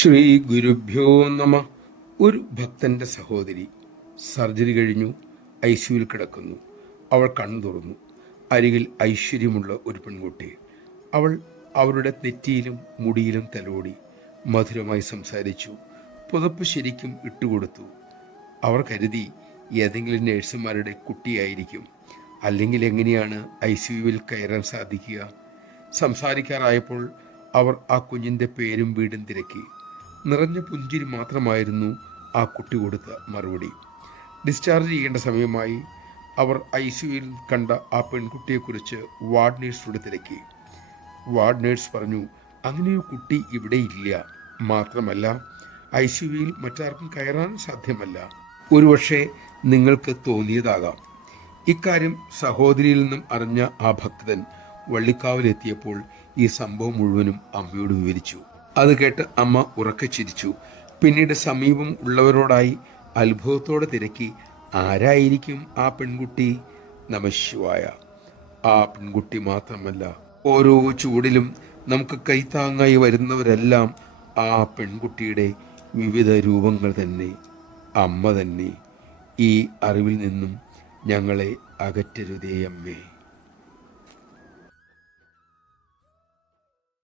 ശ്രീ ഗുരുഭ്യോ നമ. ഒരു ഭക്തന്റെ സഹോദരി സർജറി കഴിഞ്ഞു ഐസിയുവിൽ കിടക്കുന്നു. അവൾ കണ്ണു തുറന്നു. അരികിൽ ഐശ്വര്യമുള്ള ഒരു പെൺകുട്ടി. അവൾ അവരുടെ നെറ്റിയിലും മുടിയിലും തലോടി മധുരമായി സംസാരിച്ചു. പുതപ്പ് ശരിക്കും ഇട്ടുകൊടുത്തു. അവർ കരുതി ഏതെങ്കിലും നേഴ്സുമാരുടെ കുട്ടിയായിരിക്കും. അല്ലെങ്കിൽ എങ്ങനെയാണ് ഐസിയുവിൽ കയറാൻ സാധിക്കുക? സംസാരിക്കാറായപ്പോൾ അവർ ആ കുഞ്ഞിൻ്റെ പേരും വീടും തിരക്കി. നിറഞ്ഞ പുഞ്ചിരി മാത്രമായിരുന്നു ആ കുട്ടി കൊടുത്ത മറുപടി. ഡിസ്ചാർജ് ചെയ്യേണ്ട സമയമായി. അവർ ഐസിയുവിൽ കണ്ട ആ പെൺകുട്ടിയെക്കുറിച്ച് വാർഡ് നേഴ്സിനോട് തിരക്കി. വാർഡ് നേഴ്സ് പറഞ്ഞു, അങ്ങനെയൊരു കുട്ടി ഇവിടെ ഇല്ല. മാത്രമല്ല ഐസിയുവിൽ മറ്റാർക്കും കയറാൻ സാധ്യമല്ല. ഒരുപക്ഷെ നിങ്ങൾക്ക് തോന്നിയതാകാം. ഇക്കാര്യം സഹോദരിയിൽ നിന്നും അറിഞ്ഞ ആ ഭക്തൻ വള്ളിക്കാവിലെത്തിയപ്പോൾ ഈ സംഭവം മുഴുവനും അമ്മയോട് വിവരിച്ചു. അത് കേട്ട് അമ്മ ഉറക്കെ ചിരിച്ചു. പിന്നീട് സമീപം ഉള്ളവരോടായി അത്ഭുതത്തോടെ തിരക്കി, ആരായിരിക്കും ആ പെൺകുട്ടി? നമഃശിവായ. ആ പെൺകുട്ടി മാത്രമല്ല, ഓരോ ചൂടിലും നമുക്ക് കൈത്താങ്ങായി വരുന്നവരെല്ലാം ആ പെൺകുട്ടിയുടെ വിവിധ രൂപങ്ങൾ തന്നെ, അമ്മ തന്നെ. ഈ അറിവിൽ നിന്നും ഞങ്ങളെ അകറ്റരുതേ അമ്മേ.